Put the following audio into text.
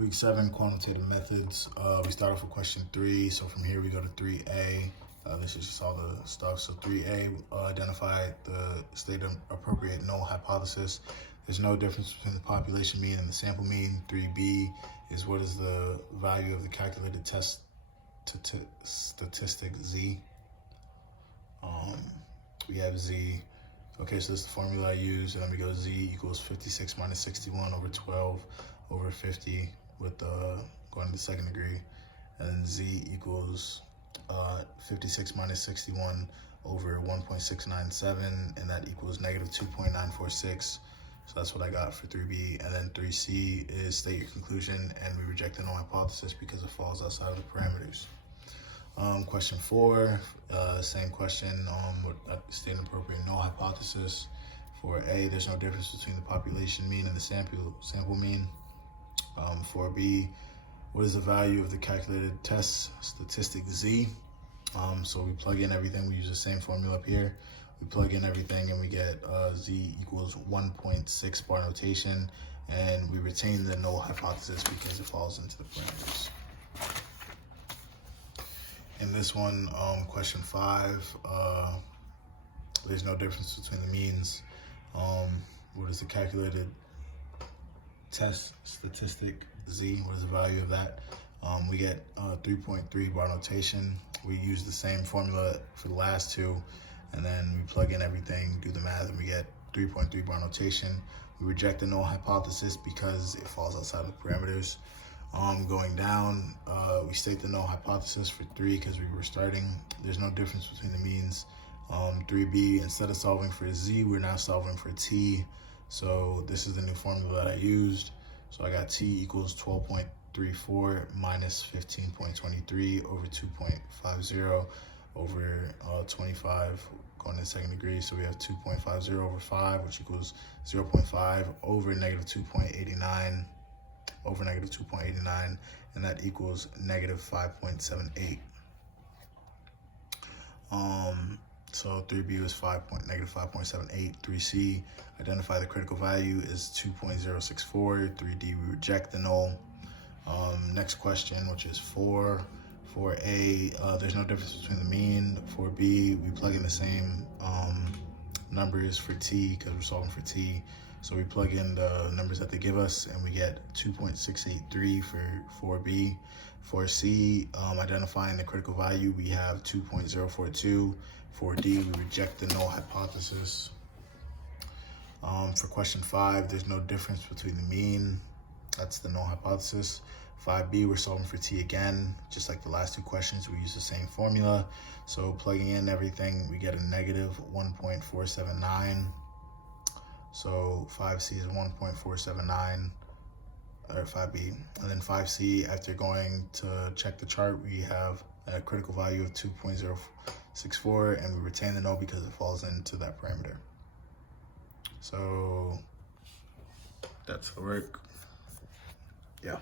Week 7, quantitative methods. We start off with question 3. So from here we go to 3A. This is just all the stuff. So 3A, identify the state of appropriate null hypothesis. There's no difference between the population mean and the sample mean. 3B is what is the value of the calculated test statistic Z. We have Z. Okay, so this is the formula I use, and then we go Z equals 56 minus 61 over 12 over 50 with going to the second degree. And then Z equals 56 minus 61 over 1.697, and that equals negative 2.946. So that's what I got for 3B. And then 3C is state your conclusion, and we reject the null hypothesis because it falls outside of the parameters. Question 4, same question, state an appropriate null hypothesis. For A, there's no difference between the population mean and the sample mean. For B, what is the value of the calculated test statistic Z? So we plug in everything, we use the same formula up here. We plug in everything and we get Z equals 1.6 bar notation, and we retain the null hypothesis because it falls into the parameters. In this one, question 5, there's no difference between the means. What is the calculated test statistic Z? What is the value of that? We get 3.3 bar notation. We use the same formula for the last two, and then we plug in everything, do the math, and we get 3.3 bar notation. We reject the null hypothesis because it falls outside of the parameters. Going down, we state the null hypothesis for 3 because we were starting. There's no difference between the means. 3B, instead of solving for Z, we're now solving for T. So this is the new formula that I used. So I got T equals 12.34 minus 15.23 over 2.50 over 25 going to the second degree. So we have 2.50 over 5, which equals 0.5 over negative 2.89 over negative 2.89, and that equals negative 5.78. So 3B was negative 5.78. 3C, identify the critical value is 2.064. 3D, we reject the null. Next question, which is 4. For A, there's no difference between the mean. For B, we plug in the same numbers for T because we're solving for T. So we plug in the numbers that they give us, and we get 2.683 for 4B. For C, identifying the critical value, we have 2.042. For D, we reject the null hypothesis. For question 5, there's no difference between the mean. That's the null hypothesis. 5B, we're solving for T again. Just like the last two questions, we use the same formula. So plugging in everything, we get a negative 1.479. So 5C is 1.479, or 5B. And then 5C, after going to check the chart, we have a critical value of 2.064, and we retain the null because it falls into that parameter. So that's the work. Yeah.